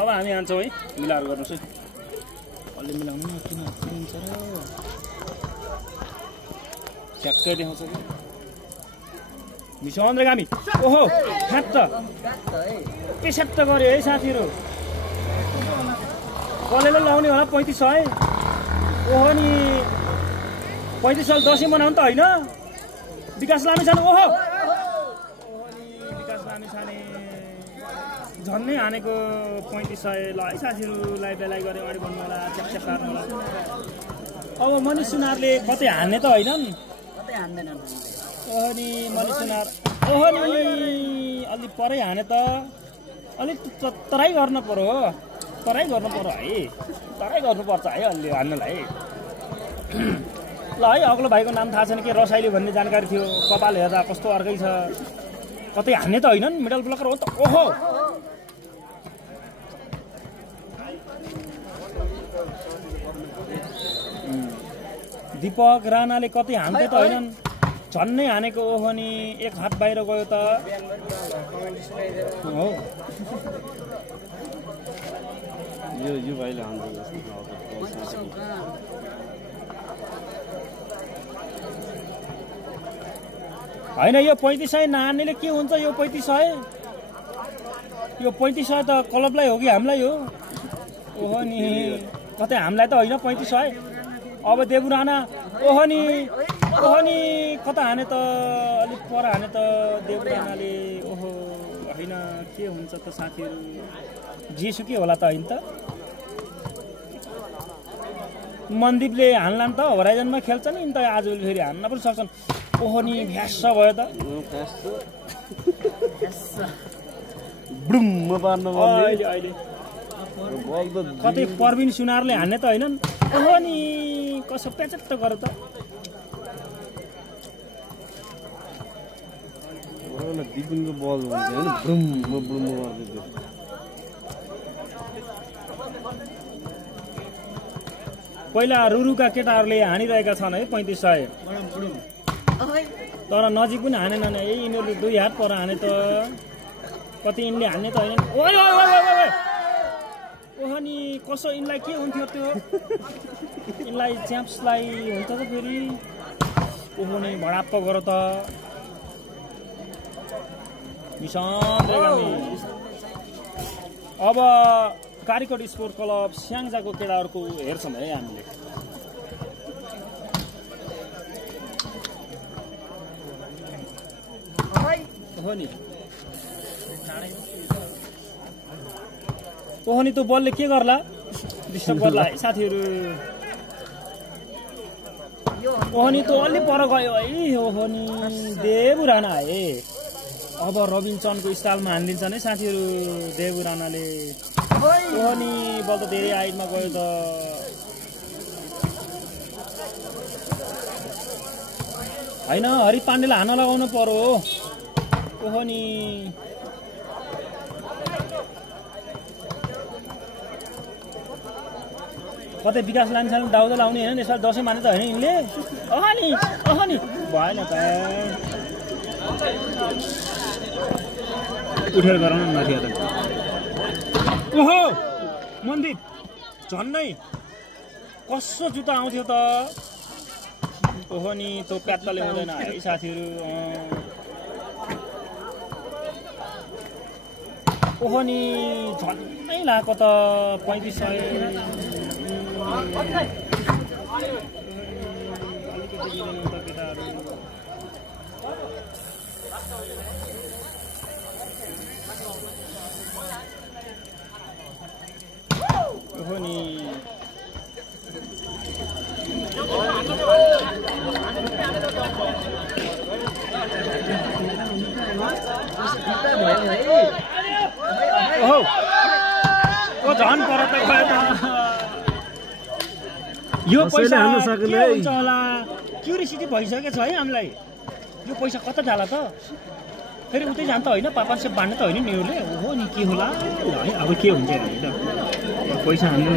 अब हामी हान्छौँ है मिलाएर गर्नुहोस् है अलि मिलाउनु न किन हुन्छ र ट्याक्कै देखाउँछ कि मिसो गामी ओहो फ्याट त पेसाट त गऱ्यो है साथीहरू कसले लाउने होला 3500 ओहो नि 3500 दसैँ मनाउनु त होइन विकास लामी छाने ओहो विकास लामी छाने झन्नै हानेको 3500 ल है साथीहरूलाई बेलाइ गरे अगाडि बढ्नु होला च्याक पार्नु होला अब मनिष सुनारले कतै हान्ने त हैनन् कतै हान्दैनन् ओहो नि मनिष सुनार ओहो नि अलि परै हाने त अलि तराई गर्न पर्यो हो तराई गर्नु पर्यो है तराई गर्नुपर्छ है अलि हान्नलाई ल है अग्लो भाइको नाम थाहा छैन के रसाइली भन्ने जानकारी थियो कपाल हेर्दा कस्तो अर्कै छ कतै हान्ने त हैनन् मिडल ब्लकर हो त ओहो दीपक राणाले कतै हान्दै त हैनन् झन्नै हानेको ओहो नि एक हात बाहिर गयो त हो यो भाइले हान्दै हैन यो 3500 नहान्नेले के हुन्छ यो 3500 यो 3500 त क्लबलाई हो कि हामीलाई हो ओहो नि कतै हामीलाई त होइन 3500 अब देबु राणा ओहो नि कता हाने त अलिक पर हाने त देबु राणाले ओहो हैन के हुन्छ त साथीहरू जेसुकै होला त हैन त मनदीपले हान्लान् त होराइजनमा खेल्छ नि त आजभोलि फेरि हान्न पनि सक्छन् ओहो नि भ्यास भयो त ब्रुम पार्न अहिले कतै परबिन सुनारले हान्ने त हैनन् ओहो नि कसो प्याचट त गर त दिपिङको बल हुन्छ हैन ब्रुम गर्दै पहिला रुरुका केटाहरूले हानिरहेका छन् है 3500 तर नजिक पनि हानेनन् है यिनीहरूले 2 हात पर हाने त कति यिनले हान्ने त हैन ओहो नि कसो यिनलाई के हुन्थ्यो त्यो यिनलाई च्याम्प्सलाई हुन्छ त फेरि ओहो नि भडाप्प गर त अब कारिकोट स्पोर्ट क्लब स्याङ्जाको केटाहरूको हेर्छौँ है हामीले ओहो नि त्यो बलले के गर्ला डिस्टर्ब गर्ला है साथीहरू ओहो नि त्यो अलि पर गयो है ओहो नि देबु राणा है अब रबिनसनको स्टाइलमा हानिदिन्छन् है साथीहरू देबु राणाले ओहो नि बल त धेरै हाइटमा गयो त हैन हरि पाण्डेलाई हान्न लगाउनु पर्यो ओहो नि कतै विकास लान्छन् दाउदो लाउने हैन यसपालि दसैँ माने त हैन यिनले ओहो नि भएन त उठेर गराउन नथिया त ओहो मन्दिर झन्नै कसो जुत्ता आउँथ्यो त ओहो नि त्यो प्यात्ताले हुँदैन है साथीहरू ओहो नि झन्नै लाको त 3500 अलिकति दिँदैन त केटाहरू ओहो नि ओहो ओ झन् पर त गयो त यो पैसा के हुन्छ होला क्युरियोसिटी भइसकेको छ है हामीलाई यो पैसा कता जाला त फेरि उतै जान्छ होइन 500 बाँड्ने त होइन नि उनीहरूले ओहो नि के होला है अब के हुन्छ पैसा हान्नु